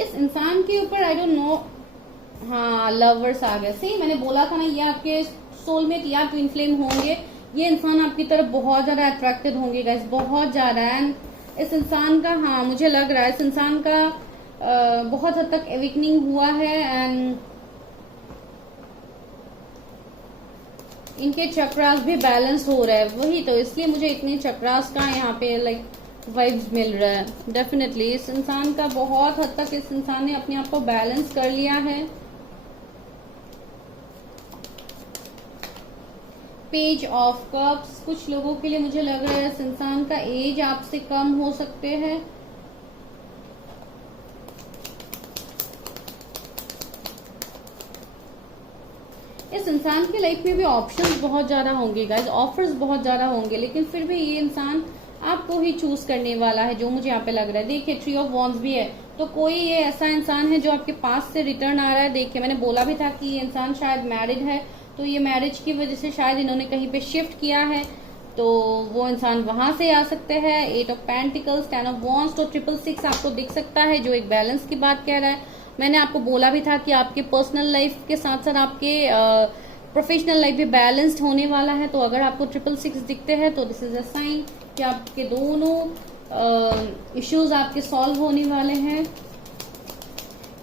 इस इंसान के ऊपर आई डोंट नो, हाँ लवर्स आ गए। सही मैंने बोला था ना, ये आपके सोलमेट या ट्विन फ्लेम होंगे। ये इंसान आपकी तरफ बहुत ज्यादा अट्रैक्टेड होंगे गाइस, बहुत ज्यादा। एंड इस इंसान का, हाँ मुझे लग रहा है इस इंसान का बहुत हद तक एवेकनिंग हुआ है, एंड इनके चक्रास भी बैलेंस हो रहा है। वही तो, इसलिए मुझे इतने चक्रास का यहाँ पे वाइब्स मिल रहा है। डेफिनेटली इस इंसान का बहुत हद तक, इस इंसान ने अपने आप को बैलेंस कर लिया है। पेज ऑफ कप्स, कुछ लोगों के लिए मुझे लग रहा है इस इंसान का एज आपसे कम हो सकते हैं। इस इंसान की लाइफ में भी ऑप्शंस बहुत ज्यादा होंगे गाइस, ऑफर्स बहुत ज्यादा होंगे, लेकिन फिर भी ये इंसान आपको ही चूज करने वाला है, जो मुझे यहाँ पे लग रहा है। देखिए थ्री ऑफ वॉन्ड्स भी है, तो कोई ये ऐसा इंसान है जो आपके पास से रिटर्न आ रहा है। देखिए मैंने बोला भी था कि ये इंसान शायद मैरिड है, तो ये मैरिज की वजह से शायद इन्होंने कहीं पे शिफ्ट किया है, तो वो इंसान वहां से आ सकते हैं। 8 ऑफ पेंटिकल्स, 10 ऑफ वॉन्ड्स, तो 666 आपको दिख सकता है, जो एक बैलेंस की बात कह रहा है। मैंने आपको बोला भी था कि आपके पर्सनल लाइफ के साथ साथ आपके प्रोफेशनल लाइफ भी बैलेंस्ड होने वाला है। तो अगर आपको 666 दिखते हैं तो दिस इज अ साइन कि आपके दोनों इश्यूज आपके सॉल्व होने वाले हैं।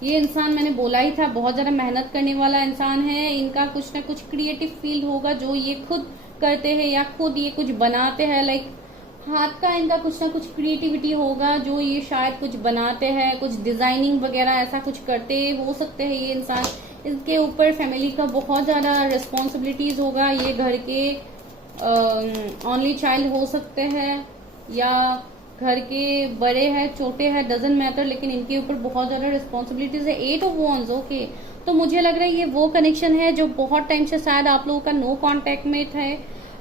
ये इंसान मैंने बोला ही था बहुत ज्यादा मेहनत करने वाला इंसान है। इनका कुछ ना कुछ क्रिएटिव फील्ड होगा जो ये खुद करते हैं या खुद ये कुछ बनाते हैं। लाइक हाथ का इनका कुछ ना कुछ क्रिएटिविटी होगा जो ये शायद कुछ बनाते हैं, कुछ डिजाइनिंग वगैरह ऐसा कुछ करते हो सकते हैं ये इंसान। इसके ऊपर फैमिली का बहुत ज्यादा रिस्पॉन्सिबिलिटीज होगा। ये घर के ओनली चाइल्ड हो सकते हैं या घर के बड़े हैं छोटे हैं डजंट मैटर, लेकिन इनके ऊपर बहुत ज्यादा रिस्पॉन्सिबिलिटीज है। 8 ऑफ वॉन्ड्स, ओके। तो मुझे लग रहा है ये वो कनेक्शन है जो बहुत टाइम से शायद आप लोगों का नो कांटेक्ट में है,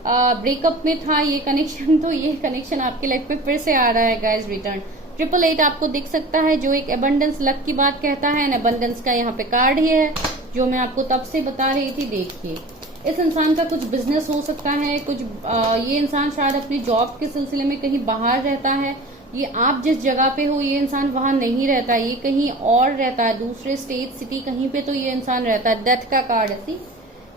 ब्रेकअप में था ये कनेक्शन। तो ये कनेक्शन आपके लाइफ में फिर से आ रहा है गाइज, रिटर्न। 888 आपको दिख सकता है जो एक एबंडेंस लक की बात कहता है। एंड एबंडेंस का यहाँ पे कार्ड ही है जो मैं आपको तब से बता रही थी। देखिए इस इंसान का कुछ बिजनेस हो सकता है, कुछ ये इंसान शायद अपनी जॉब के सिलसिले में कहीं बाहर रहता है। ये आप जिस जगह पे हो ये इंसान वहां नहीं रहता, ये कहीं और रहता है, दूसरे स्टेट सिटी कहीं पे तो ये इंसान रहता है। डेथ का कार्ड है।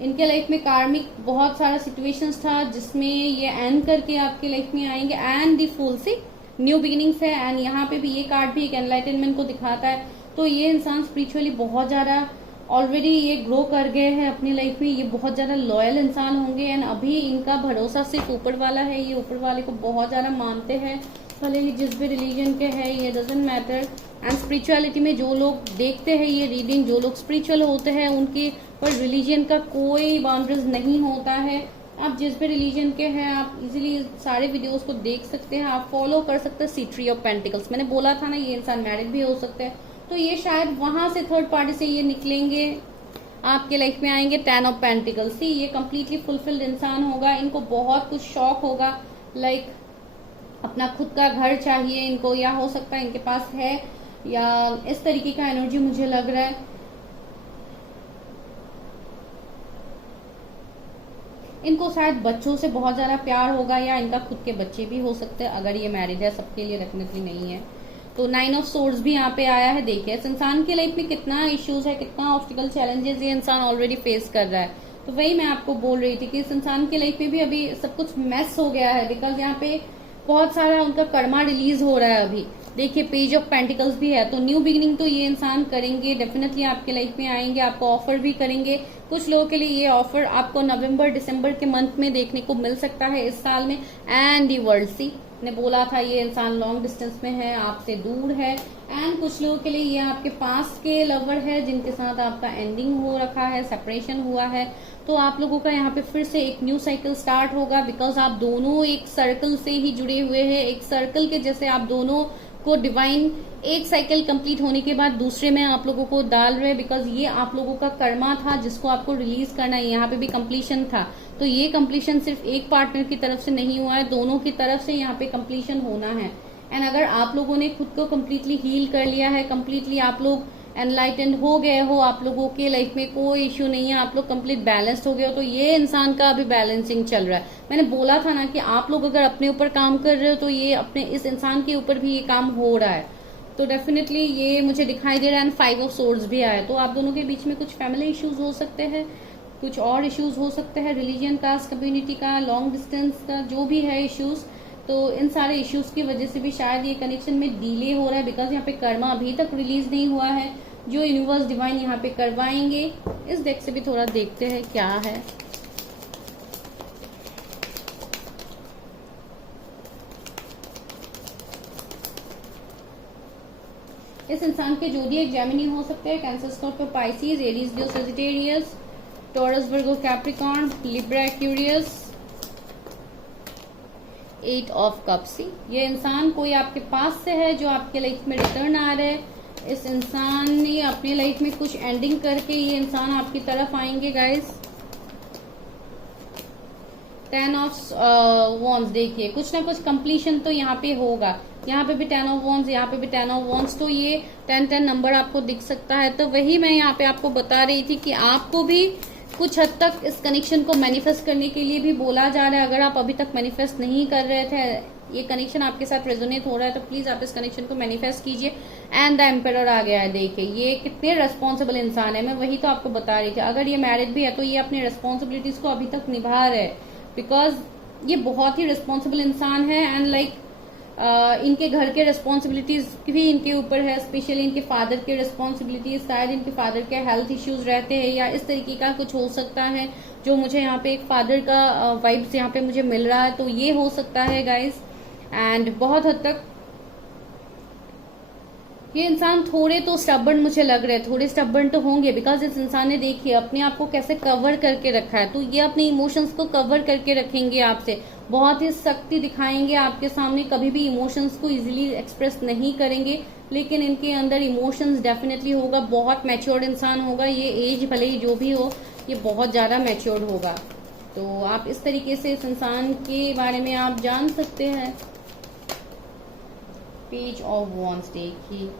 इनके लाइफ में कार्मिक बहुत सारा सिचुएशंस था जिसमें ये एंड करके आपके लाइफ में आएंगे। And the fool see new beginnings है। एंड यहाँ पे भी ये कार्ड भी एक एनलाइटनमेंट को दिखाता है। तो ये इंसान स्पिरिचुअली बहुत ज्यादा ऑलरेडी ये ग्रो कर गए हैं अपनी लाइफ में। ये बहुत ज्यादा लॉयल इंसान होंगे। एंड अभी इनका भरोसा सिर्फ ऊपर वाला है। ये ऊपर वाले को बहुत ज्यादा मानते हैं, भले ही जिस भी रिलीजन के है, ये डजंट मैटर। एंड स्पिरिचुअलिटी में जो लोग देखते हैं ये रीडिंग, जो लोग स्पिरिचुअल होते हैं उनके पर रिलीजन का कोई बाउंड्रीज नहीं होता है। आप जिस भी रिलीजन के हैं आप इजीली सारे वीडियोस को देख सकते हैं, आप फॉलो कर सकते हैं। सी ट्री ऑफ पेंटिकल्स मैंने बोला था ना, ये इंसान मैरिड भी हो सकते हैं। तो ये शायद वहां से थर्ड पार्टी से ये निकलेंगे, आपके लाइफ में आएंगे। 10 ऑफ पेंटिकल्स, ये कंप्लीटली फुलफिल्ड इंसान होगा। इनको बहुत कुछ शौक होगा, लाइक अपना खुद का घर चाहिए इनको, या हो सकता है इनके पास है, या इस तरीके का एनर्जी मुझे लग रहा है। इनको शायद बच्चों से बहुत ज्यादा प्यार होगा, या इनका खुद के बच्चे भी हो सकते हैं अगर ये मैरिड है। सबके लिए डेफिनेटली नहीं है। तो 9 ऑफ सोर्ड्स भी यहाँ पे आया है। देखिए इस इंसान की लाइफ में कितना इश्यूज है, कितना ऑब्स्टिकल चैलेंजेस ये इंसान ऑलरेडी फेस कर रहा है। तो वही मैं आपको बोल रही थी कि इस इंसान की लाइफ में भी अभी सब कुछ मेस हो गया है, बिकॉज यहाँ पे बहुत सारा उनका कर्मा रिलीज हो रहा है अभी। देखिए पेज ऑफ पेंटिकल्स भी है। तो न्यू बिगिनिंग तो ये इंसान करेंगे, डेफिनेटली आपके लाइफ में आएंगे, आपको ऑफर भी करेंगे। कुछ लोगों के लिए ये ऑफर आपको नवंबर दिसंबर के मंथ में देखने को मिल सकता है इस साल में। एंड दी वर्ल्ड सी ने बोला था ये इंसान लॉन्ग डिस्टेंस में है, आपसे दूर है। एंड कुछ लोगों के लिए ये आपके पास के लवर है जिनके साथ आपका एंडिंग हो रखा है, सेपरेशन हुआ है। तो आप लोगों का यहाँ पे फिर से एक न्यू साइकिल स्टार्ट होगा, बिकॉज आप दोनों एक सर्कल से ही जुड़े हुए हैं। एक सर्कल के जैसे आप दोनों को डिवाइन एक साइकिल कंप्लीट होने के बाद दूसरे में आप लोगों को डाल रहे हैं, बिकॉज ये आप लोगों का कर्मा था जिसको आपको रिलीज करना है। यहाँ पे भी कंप्लीशन था। तो ये कंप्लीशन सिर्फ एक पार्टनर की तरफ से नहीं हुआ है, दोनों की तरफ से यहाँ पे कंप्लीशन होना है। एंड अगर आप लोगों ने खुद को कम्प्लीटली हील कर लिया है, कम्प्लीटली आप लोग एनलाइटेंड हो गए हो, आप लोगों के लाइफ में कोई इश्यू नहीं है, आप लोग कंप्लीट बैलेंस्ड हो गए हो, तो ये इंसान का अभी बैलेंसिंग चल रहा है। मैंने बोला था ना कि आप लोग अगर अपने ऊपर काम कर रहे हो तो ये अपने इस इंसान के ऊपर भी ये काम हो रहा है। तो डेफिनेटली ये मुझे दिखाई दे रहा है। 5 ऑफ सोर्ड्स भी आया। तो आप दोनों के बीच में कुछ फैमिली इश्यूज हो सकते हैं, कुछ और इश्यूज हो सकते हैं, रिलीजन का, कम्युनिटी का, लॉन्ग डिस्टेंस का, जो भी है इश्यूज। तो इन सारे इश्यूज की वजह से भी शायद ये कनेक्शन में डिले हो रहा है, बिकॉज यहाँ पे कर्मा अभी तक रिलीज नहीं हुआ है जो यूनिवर्स डिवाइन यहाँ पे करवाएंगे। इस डेक से भी थोड़ा देखते हैं क्या है। इस इंसान के जोडिएक जेमिनी हो सकते हैं, cancer, Scorpio, Pisces, Aries, Leo, Sagittarius, taurus, Virgo, Capricorn, Libra, Aquarius. 8 of cups. ये इंसान कोई आपके पास से है जो आपके लाइफ में रिटर्न आ रहे हैं। इस इंसान ने अपनी लाइफ में कुछ एंडिंग करके ये इंसान आपकी तरफ आएंगे गाइस। 10 ऑफ वॉन्ड्स, देखिए कुछ ना कुछ कंप्लीशन तो यहाँ पे होगा। यहाँ पे भी 10 ऑफ वॉन्ड्स, यहाँ पे भी 10 ऑफ वॉन्ड्स। तो ये 10-10 नंबर आपको दिख सकता है। तो वही मैं यहाँ पे आपको बता रही थी कि आपको भी कुछ हद तक इस कनेक्शन को मैनिफेस्ट करने के लिए भी बोला जा रहा है। अगर आप अभी तक मैनिफेस्ट नहीं कर रहे थे ये कनेक्शन आपके साथ रेजोनेट हो रहा है तो प्लीज आप इस कनेक्शन को मैनिफेस्ट कीजिए। एंड द एम्परर आ गया है, देखिए ये कितने रेस्पॉन्सिबल इंसान है, मैं वही तो आपको बता रही थी। अगर ये मैरिड भी है तो ये अपनी रेस्पॉन्सिबिलिटीज को अभी तक निभा रहे हैं, बिकॉज ये बहुत ही रिस्पॉन्सिबल इंसान है। एंड लाइक इनके घर के रिस्पॉन्सिबिलिटीज भी इनके ऊपर है, स्पेशली इनके फादर के रिस्पॉन्सिबिलिटीज, शायद इनके फादर के हेल्थ इश्यूज रहते हैं या इस तरीके का कुछ हो सकता है, जो मुझे यहाँ पे एक फादर का वाइब्स यहाँ पे मुझे मिल रहा है, तो ये हो सकता है गाइज। एंड बहुत हद तक ये इंसान थोड़े तो स्टबर्न मुझे लग रहे हैं, थोड़े स्टबर्न तो होंगे, बिकॉज इस इंसान ने देखिए अपने आप को कैसे कवर करके रखा है, तो ये अपने इमोशंस को कवर करके रखेंगे आपसे, बहुत ही सख्ती दिखाएंगे आपके सामने, कभी भी इमोशंस को इजीली एक्सप्रेस नहीं करेंगे, लेकिन इनके अंदर इमोशंस डेफिनेटली होगा। बहुत मैच्योर्ड इंसान होगा, ये एज भले ही जो भी हो, ये बहुत ज्यादा मैच्योर्ड होगा। तो आप इस तरीके से इस इंसान के बारे में आप जान सकते हैं। पेज ऑफ वॉन्ड्स, देखिए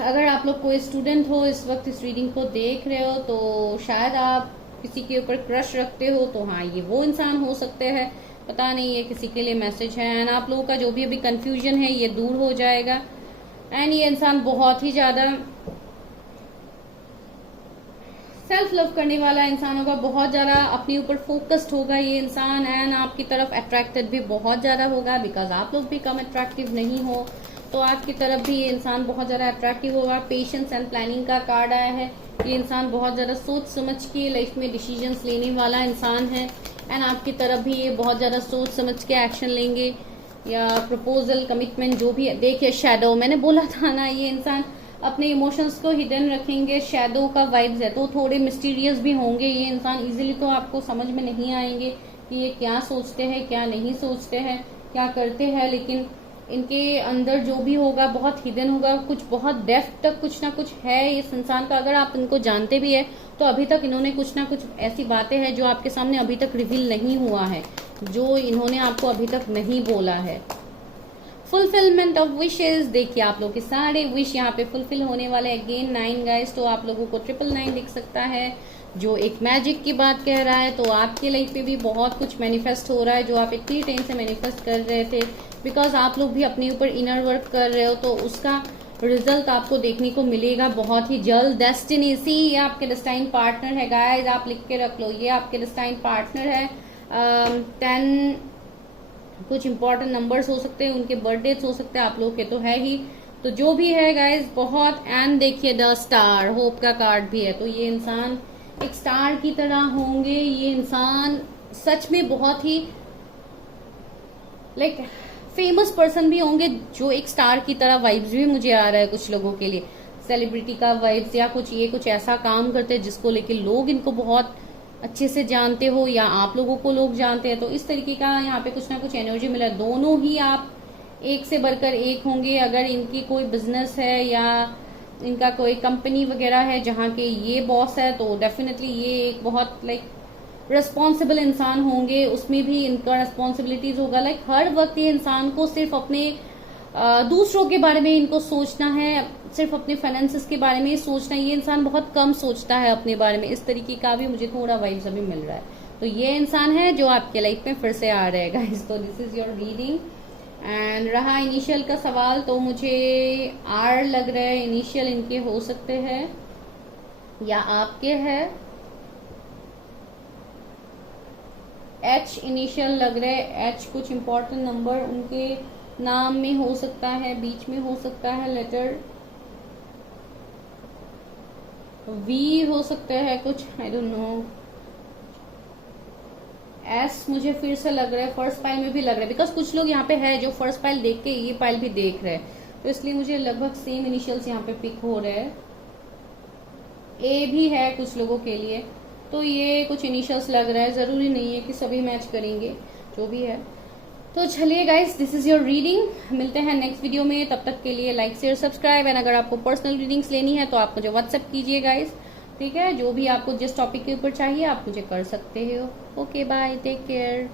अगर आप लोग कोई स्टूडेंट हो इस वक्त इस रीडिंग को देख रहे हो, तो शायद आप किसी के ऊपर क्रश रखते हो, तो हाँ ये वो इंसान हो सकते हैं, पता नहीं ये किसी के लिए मैसेज है। एंड आप लोगों का जो भी अभी कंफ्यूजन है ये दूर हो जाएगा। एंड ये इंसान बहुत ही ज्यादा सेल्फ लव करने वाला इंसान होगा, बहुत ज्यादा अपने ऊपर फोकस्ड होगा ये इंसान, एंड आपकी तरफ अट्रैक्टेड भी बहुत ज्यादा होगा, बिकॉज आप लोग भी कम अट्रैक्टिव नहीं हो, तो आपकी तरफ भी ये इंसान बहुत ज्यादा अट्रैक्टिव होगा। पेशेंस एंड प्लानिंग का कार्ड आया है, ये इंसान बहुत ज्यादा सोच समझ के लाइफ में डिसीजंस लेने वाला इंसान है, एंड आपकी तरफ भी ये बहुत ज्यादा सोच समझ के एक्शन लेंगे, या प्रपोजल कमिटमेंट जो भी है। देखिए शैडो, मैंने बोला था ना ये इंसान अपने इमोशंस को हिडन रखेंगे, शैडो का वाइब्स है, तो थोड़े मिस्टीरियस भी होंगे ये इंसान, इजीली तो आपको समझ में नहीं आएंगे कि ये क्या सोचते हैं क्या नहीं सोचते हैं क्या करते हैं, लेकिन इनके अंदर जो भी होगा बहुत हिडन होगा, कुछ बहुत डेप्थ तक कुछ ना कुछ है इस इंसान का। अगर आप इनको जानते भी है तो अभी तक इन्होंने कुछ ना कुछ ऐसी बातें हैं जो आपके सामने अभी तक रिवील नहीं हुआ है, जो इन्होंने आपको अभी तक नहीं बोला है। फुलफिलमेंट ऑफ विशेस, देखिए आप लोग के सारे विश यहाँ पे फुलफिल होने वाले। अगेन 9 गाइस, तो आप लोगों को 999 दिख सकता है, जो एक मैजिक की बात कह रहा है। तो आपके लाइफ पे भी बहुत कुछ मैनिफेस्ट हो रहा है जो आप इतनी टाइम से मैनिफेस्ट कर रहे थे, बिकॉज आप लोग भी अपने ऊपर इनर वर्क कर रहे हो, तो उसका रिजल्ट आपको देखने को मिलेगा बहुत ही जल्द। डेस्टिनी, सी ये आपके डेस्टाइन पार्टनर है गाइस, आप लिख के रख लो, ये आपके डेस्टाइन पार्टनर है। 10 कुछ इंपॉर्टेंट नंबर्स हो सकते हैं, उनके बर्थडे हो सकते हैं, आप लोग के तो है ही, तो जो भी है गाइस बहुत। एंड देखिए द स्टार, होप का कार्ड भी है, तो ये इंसान एक स्टार की तरह होंगे। ये इंसान सच में बहुत ही लाइक फेमस पर्सन भी होंगे, जो एक स्टार की तरह वाइब्स भी मुझे आ रहा है कुछ लोगों के लिए, सेलिब्रिटी का वाइब्स, या कुछ ये कुछ ऐसा काम करते हैं जिसको लेके लोग इनको बहुत अच्छे से जानते हो, या आप लोगों को लोग जानते हैं, तो इस तरीके का यहाँ पे कुछ ना कुछ एनर्जी मिला। दोनों ही आप एक से बढ़कर एक होंगे। अगर इनकी कोई बिजनेस है या इनका कोई कंपनी वगैरह है जहाँ के ये बॉस है, तो डेफिनेटली ये एक बहुत लाइक रिस्पॉन्सिबल इंसान होंगे, उसमें भी इनका रिस्पॉन्सिबिलिटीज होगा। लाइक हर वक्त ये इंसान को सिर्फ अपने दूसरों के बारे में इनको सोचना है, सिर्फ अपने फाइनेंसेस के बारे में सोचना है। ये इंसान बहुत कम सोचता है अपने बारे में, इस तरीके का भी मुझे थोड़ा वाइब्स अभी मिल रहा है। तो ये इंसान है जो आपके लाइफ में फिर से आ रहेगा। इसको this is your reading. And रहा इनिशियल का सवाल, तो मुझे आर लग रहा है, इनिशियल इनके हो सकते हैं या आपके है। एच इनिशियल लग रहा है, एच कुछ इंपॉर्टेंट नंबर उनके नाम में हो सकता है, बीच में हो सकता है लेटर। वी हो सकता है कुछ, आई डोंट नो। एस मुझे फिर से लग रहा है, फर्स्ट पाइल में भी लग रहा है, बिकॉज कुछ लोग यहाँ पे है जो फर्स्ट पाइल देख के ये पाइल भी देख रहे हैं, तो इसलिए मुझे लगभग सेम इनिशियल्स यहाँ पे पिक हो रहे हैं। ए भी है कुछ लोगों के लिए, तो ये कुछ इनिशियल्स लग रहा है, जरूरी नहीं है कि सभी मैच करेंगे, जो भी है। तो चलिए guys, this is your reading, मिलते हैं नेक्स्ट वीडियो में, तब तक के लिए लाइक शेयर सब्सक्राइब। एंड अगर आपको पर्सनल रीडिंग्स लेनी है तो आप मुझे व्हाट्सएप कीजिए गाइस, ठीक है। जो भी आपको जिस टॉपिक के ऊपर चाहिए आप मुझे कर सकते हो। Okay bye, take care.